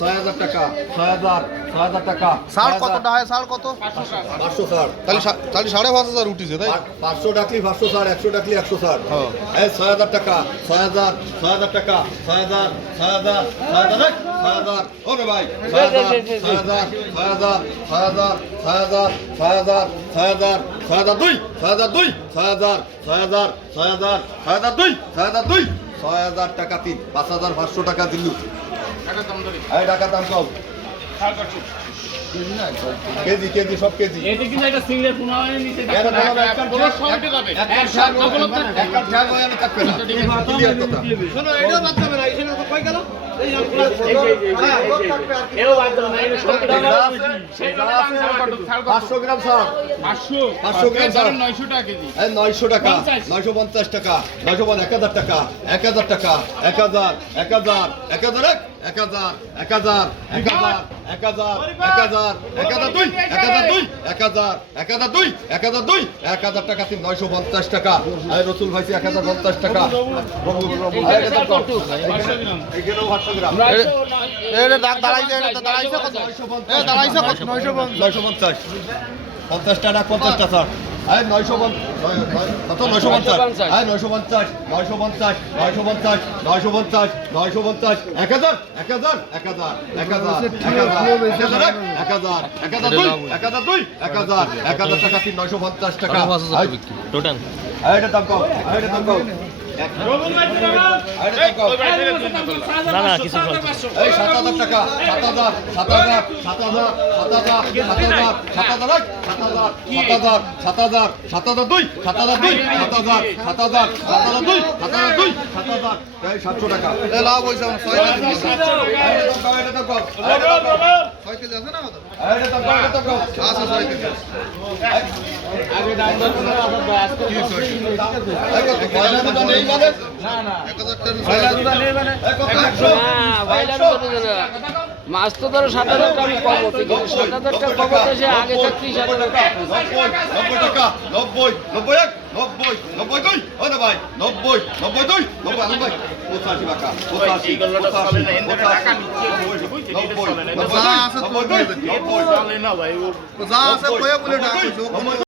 6,000 টাকা 6,000 টাকা সার কতটা হয়? সার কত? 500 সার তাহলে 5,500 উঠিছে তাই? 500 ডাকলি 500 সার 100 ডাকলি 100 সার হ্যাঁ। এই 6,000 টাকা 6,000 টাকা 6,000 ওরে ভাই 6,000 দুই 6,000 টাকা 3 5,500 টাকা দিলু এই টাকা দাম কম কেজি সব কেজি এটা কিন্তু একটা সিঙ্গেল পুনরায় নিচে এর বড় এক সবটি যাবে এক শাক উপলব্ধ এক কাপ ঠ্যাং হয় না থাকবে না ক্লিয়ার কথা শোনো এটাও বাদ যাবে না এখানে কই গেল এই এও বাদ যাবে না এই সবটি টাকা সেই কথা দাম ছাড় 500 গ্রাম স্যার 500 গ্রাম স্যার 900 টাকা কেজি এই 900 টাকা 950 টাকা 950 টাকা 1000 টাকা 1000 টাকা 950 টাকা রসুল ভাইছি 1050 টাকা এখানেও 500 গ্রাম দাঁড়াইছে কত? 950 50 টাকা 50 টাকা স্যার 950 টাকা টোটাল এটা দাম কম না না কিছু এই 7,000 টাকা 7,000 দুই 700 টাকা লাভ হয়েছে 6 কেজি। এটা দাম কম 6 কেজি আছে না? এটা দাম কম আছে 6 কেজি। আগে দাম দর করে আবার ব্যাস করে পয়লা দুটো নেই মানে 1000 টাকা মাছ তো ধরো 7,000 টাকা কম হচ্ছে, কিন্তু 7,000 টাকা কম হচ্ছে সে আগে থেকে 30,000 টাকা। 90 টাকা 90 দুই ও না ভাই 90 দুই 90 আলু ভাই 85 টাকা 85 যা আছে কই বলে। যা আছে কই বলে ডাক